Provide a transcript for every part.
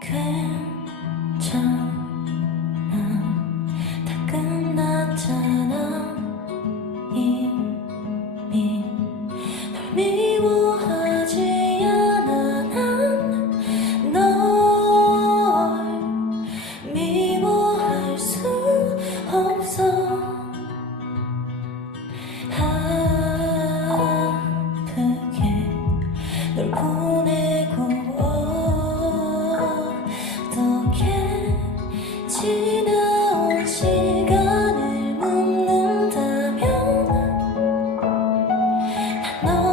看。 너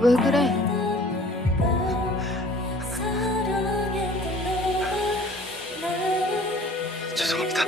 왜 그래? 죄송합니다.